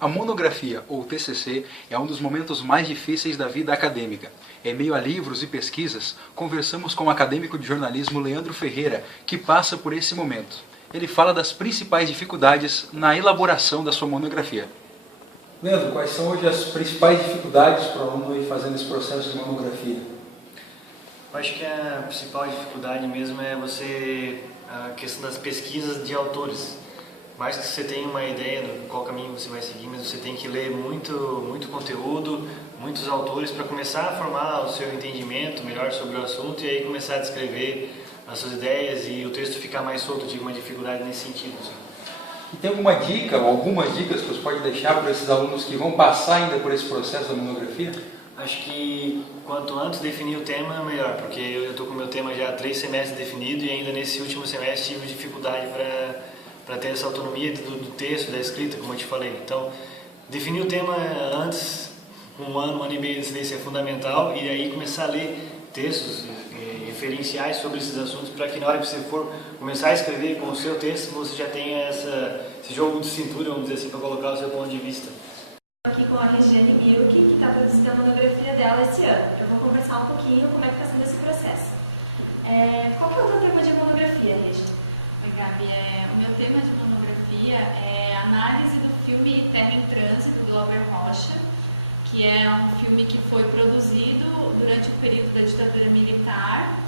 A monografia, ou TCC, é um dos momentos mais difíceis da vida acadêmica. Em meio a livros e pesquisas, conversamos com o acadêmico de jornalismo Leandro Ferreira, que passa por esse momento. Ele fala das principais dificuldades na elaboração da sua monografia. Leandro, quais são hoje as principais dificuldades para o aluno ir fazendo esse processo de monografia? Eu acho que a principal dificuldade mesmo é a questão das pesquisas de autores. Mais que você tenha uma ideia de qual caminho você vai seguir, mas você tem que ler muito conteúdo, muitos autores para começar a formar o seu entendimento melhor sobre o assunto e aí começar a descrever as suas ideias e o texto ficar mais solto. Eu tive uma dificuldade nesse sentido. Assim. E tem alguma dica ou algumas dicas que você pode deixar para esses alunos que vão passar ainda por esse processo da monografia? Acho que quanto antes definir o tema, melhor, porque eu estou com o meu tema já há 3 semestres definido e ainda nesse último semestre tive dificuldade para ter essa autonomia do texto, da escrita, como eu te falei. Então, definir o tema antes, um ano e meio de antecedência é fundamental, e aí começar a ler textos referenciais sobre esses assuntos, para que na hora que você for começar a escrever com o seu texto, você já tenha esse jogo de cintura, vamos dizer assim, para colocar o seu ponto de vista. Aqui com a Regiane Milk, que está produzindo a monografia dela esse ano. Eu vou conversar um pouquinho como é que está sendo esse processo. Qual que é o teu tema de monografia, Regiane? Oi, Gabi, o meu tema de monografia é a análise do filme Terra em Trânsito, do Glauber Rocha, que é um filme que foi produzido durante o período da ditadura militar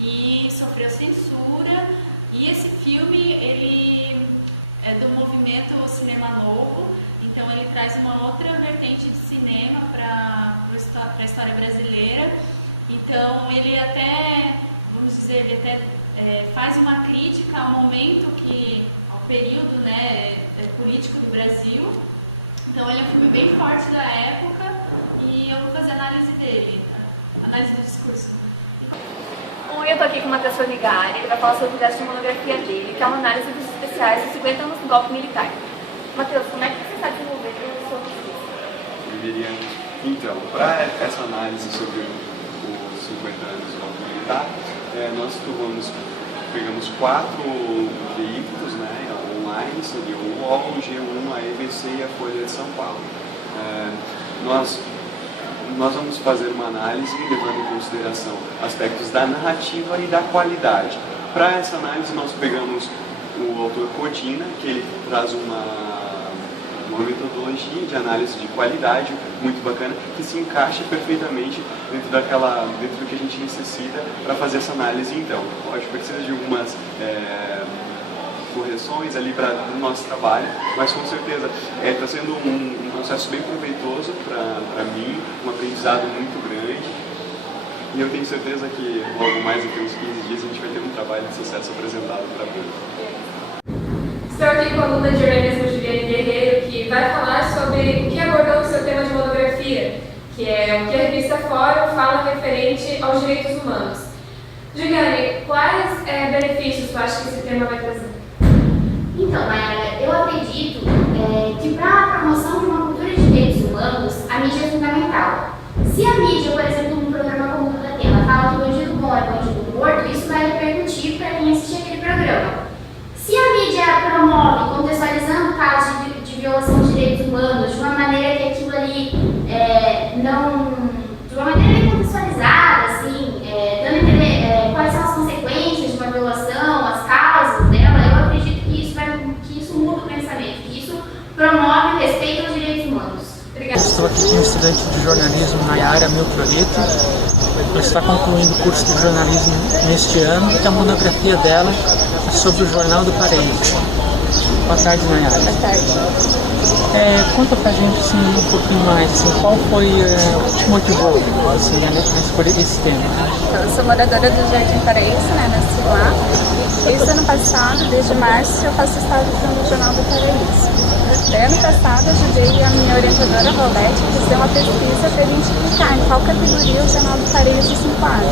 e sofreu censura. E esse filme, ele é do movimento Cinema Novo, então ele traz uma outra vertente de cinema para a história brasileira. Então ele até, vamos dizer, ele até faz uma crítica ao momento ao período, né, político do Brasil. Então ele é um filme bem forte da época e eu vou fazer a análise dele, análise do discurso. Bom, eu tô aqui com o Matheus Fornigari, ele vai falar sobre o processo de monografia dele, que é uma análise dos especiais de 50 anos do golpe militar. Matheus, como é que você está desenvolvendo o seu pesquisa? Então, para essa análise sobre os 50 anos do golpe militar, nós pegamos 4 veículos, né, online, seria o UOL, o G1, a EBC e a Folha de São Paulo. Nós vamos fazer uma análise levando em consideração aspectos da narrativa e da qualidade. Para essa análise nós pegamos o autor Codina, que ele traz uma metodologia de análise de qualidade muito bacana, que se encaixa perfeitamente dentro do que a gente necessita para fazer essa análise. Então, lógico, precisa de algumas correções ali para o nosso trabalho, mas com certeza está sendo um processo bem proveitoso para mim, um aprendizado muito grande, e eu tenho certeza que logo mais daqui a uns 15 dias a gente vai ter um trabalho de sucesso apresentado para mim. Estou aqui com a aluna de jornalismo Juliane Guerreiro, que vai falar sobre o que abordou no seu tema de monografia, que é o que a revista Fórum fala referente aos direitos humanos. Juliane, quais benefícios tu acha que esse tema vai trazer? Então, Mayara, eu acredito que para a promoção de uma cultura de direitos humanos, a mídia é fundamental. Se a mídia, por exemplo, num programa como o do Datena, fala que o bandido bom é bandido morto, isso vai repercutir para quem assiste aquele programa. Se a mídia promove, contextualizando casos de violação de direitos humanos de uma maneira que aquilo ali de uma maneira bem contextualizada, assim, dando a entender quais são as consequências de uma violação, as causas dela, eu acredito que isso muda o pensamento, que isso promove o respeito aos direitos humanos. Obrigada. Estou aqui com um estudante de jornalismo, Nayara Miltrolito. Ela está concluindo o curso de jornalismo neste ano e a monografia dela é sobre o Jornal do Paraíso. Boa tarde, Nayara. Boa tarde. Conta pra gente assim, um pouquinho mais, assim, qual foi o que te motivou assim, a escolher esse tema? Eu sou moradora do Jardim Paraíso, né, nasci lá. Desde o ano passado, desde março, eu faço estágio no Jornal do Paraíso. Ano passado, ajudei a minha orientadora, Rolete, a fazer uma pesquisa para identificar em qual categoria o Jornal do Paraíso se enquadra.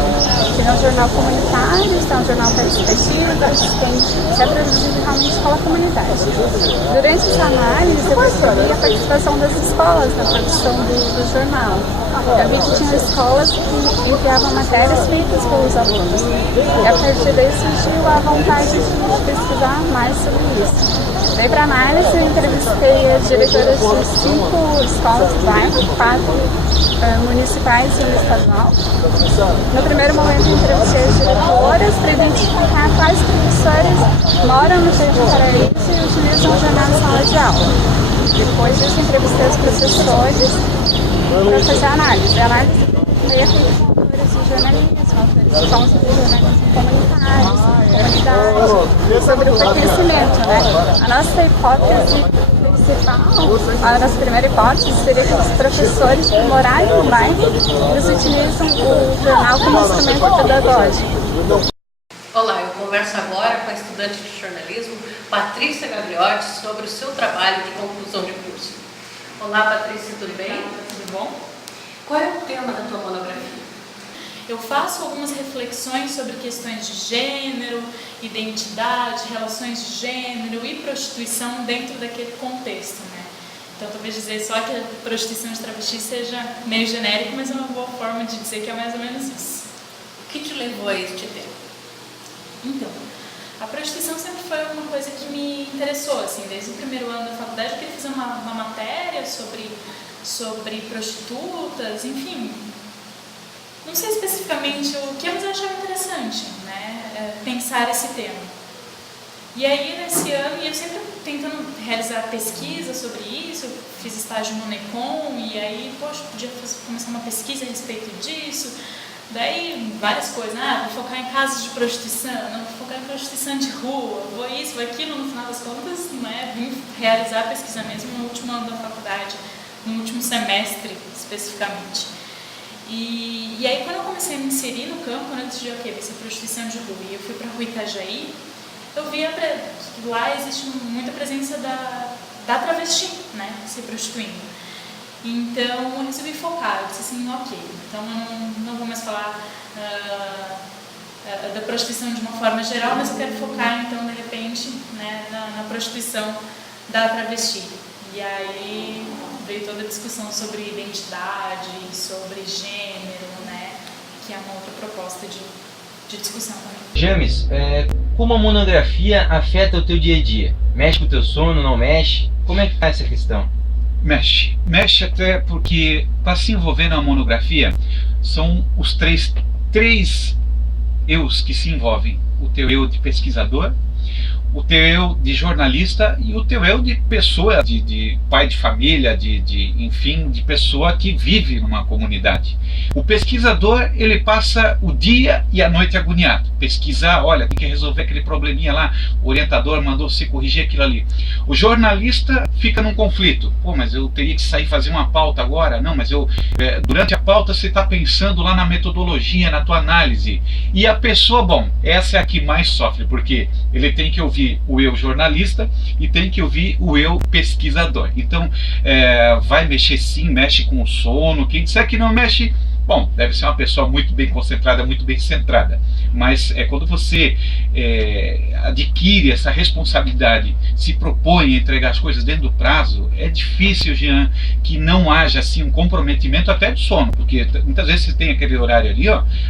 Se é um jornal comunitário, se é um jornal participativo, se é produzido realmente pela comunidade. Durante essa análise, eu percebi a participação das escolas na produção do jornal. Eu vi que tinha escolas que enviavam matérias feitas pelos alunos. E a partir daí surgiu a vontade de pesquisar mais sobre isso. Daí, para análise, eu entrevistei a diretora professora de 5 escolas de bairro, 4 municipais e uma estadual. No primeiro momento, entrevistei as diretoras para identificar quais professores moram no Jardim Paraíso e utilizam o jornal na sala de aula. Depois disso, entrevistei os professores para fazer análise. A análise meio com autores de jornalismo, autores de jornalismo comunitário, comunidade, sobre o pertencimento, né? A nossa hipótese principal, a nossa primeira hipótese seria que os professores que morarem no bairro, eles utilizam o jornal como instrumento pedagógico. Olá, eu converso agora com a estudante de jornalismo, Patrícia Gagliotti, sobre o seu trabalho de conclusão de curso. Olá, Patrícia, tudo bem? Tudo bom? Qual é o tema da tua monografia? Eu faço algumas reflexões sobre questões de gênero, identidade, relações de gênero e prostituição dentro daquele contexto, né? Então, talvez dizer só que a prostituição de travesti seja meio genérico, mas é uma boa forma de dizer que é mais ou menos isso. O que te levou a este tema? Então, a prostituição sempre foi uma coisa que me interessou, assim, desde o primeiro ano da faculdade eu queria fazer uma matéria sobre prostitutas, enfim. Não sei especificamente o que, mas eu achava interessante, né, pensar esse tema. E aí, nesse ano, eu sempre tentando realizar pesquisa sobre isso, eu fiz estágio no NECOM, e aí, poxa, podia começar uma pesquisa a respeito disso. Daí, várias coisas, vou focar em casos de prostituição, não, vou focar em prostituição de rua, vou isso, vou aquilo, no final das contas, né, vim realizar a pesquisa mesmo no último ano da faculdade, no último semestre, especificamente. E aí, quando eu comecei a me inserir no campo, quando eu decidi, vai ser prostituição de rua, e eu fui para a rua Itajaí, eu via que lá existe muita presença da travesti, né, se prostituindo. Então, eu resolvi focar, eu disse assim, então eu não vou mais falar da prostituição de uma forma geral, mas eu quero focar, então, de repente, né, na prostituição da travesti. E aí veio toda a discussão sobre identidade, sobre gênero, né, que é uma outra proposta de discussão também. James, como a monografia afeta o teu dia a dia? Mexe com o teu sono, não mexe? Como é que tá essa questão? Mexe até porque, para se envolver na monografia, são os três eus que se envolvem. O teu eu de pesquisador, o teu eu de jornalista e o teu eu de pessoa, de pai de família, enfim, de pessoa que vive numa comunidade. O pesquisador, ele passa o dia e a noite agoniado. Pesquisar, olha, tem que resolver aquele probleminha lá, o orientador mandou você corrigir aquilo ali. O jornalista fica num conflito. Pô, mas eu teria que sair fazer uma pauta agora? Não, mas durante a pauta você está pensando lá na metodologia, na tua análise. E a pessoa, bom, essa é a que mais sofre, porque ele tem que ouvir o eu jornalista e tem que ouvir o eu pesquisador. Então, vai mexer sim, mexe com o sono. Quem disser que não mexe, bom, deve ser uma pessoa muito bem concentrada, muito bem centrada. Mas quando você adquire essa responsabilidade, se propõe a entregar as coisas dentro do prazo, é difícil, Jean, que não haja assim um comprometimento até de sono, porque muitas vezes você tem aquele horário ali,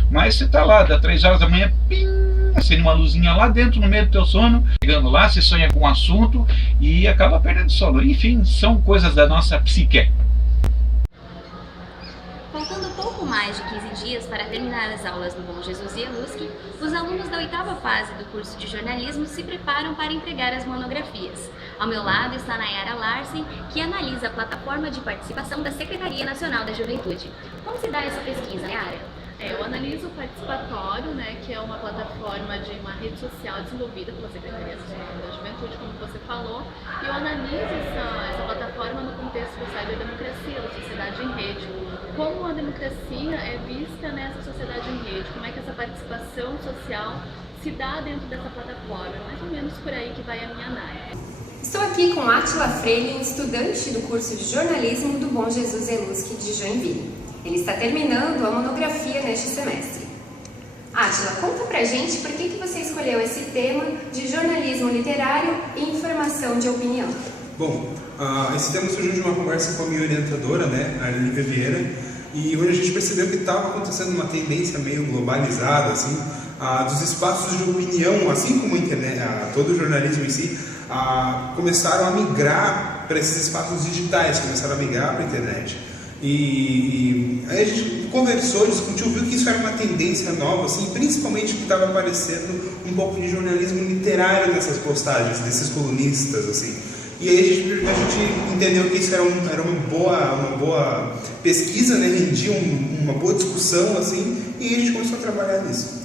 mas você está lá, das 3 horas da manhã, pim, acende uma luzinha lá dentro, no meio do teu sono, chegando lá, você sonha com um assunto e acaba perdendo sono. Enfim, são coisas da nossa psique. Faltando pouco mais de 15 dias para terminar as aulas no Bom Jesus e Elusc, os alunos da 8ª fase do curso de jornalismo se preparam para entregar as monografias. Ao meu lado está Nayara Larsen, que analisa a plataforma de participação da Secretaria Nacional da Juventude. Como se dá essa pesquisa, Nayara? Eu analiso o participatório, né, que é uma plataforma de uma rede social desenvolvida pela Secretaria Nacional da Juventude, como você falou, e eu analiso essa plataforma no contexto da cyberdemocracia, da sociedade em rede. Como a democracia é vista nessa sociedade em rede, como é que essa participação social se dá dentro dessa plataforma, mais ou menos por aí que vai a minha análise. Estou aqui com Átila Freire, estudante do curso de jornalismo do Bom Jesus e Elusc de Joinville. Ele está terminando a monografia neste semestre. Átila, conta pra gente por que você escolheu esse tema de jornalismo literário e informação de opinião. Bom, esse tema surgiu de uma conversa com a minha orientadora, a Lívia Vieira, e onde a gente percebeu que estava acontecendo uma tendência meio globalizada, assim, dos espaços de opinião, assim como a internet, todo o jornalismo em si, começaram a migrar para esses espaços digitais, começaram a migrar para a internet. E aí a gente conversou, discutiu, viu que isso era uma tendência nova, assim, principalmente que estava aparecendo um pouco de jornalismo literário nessas postagens, desses colunistas, assim. E aí a gente entendeu que isso era uma boa pesquisa, né? Rendia uma boa discussão, assim, e a gente começou a trabalhar nisso.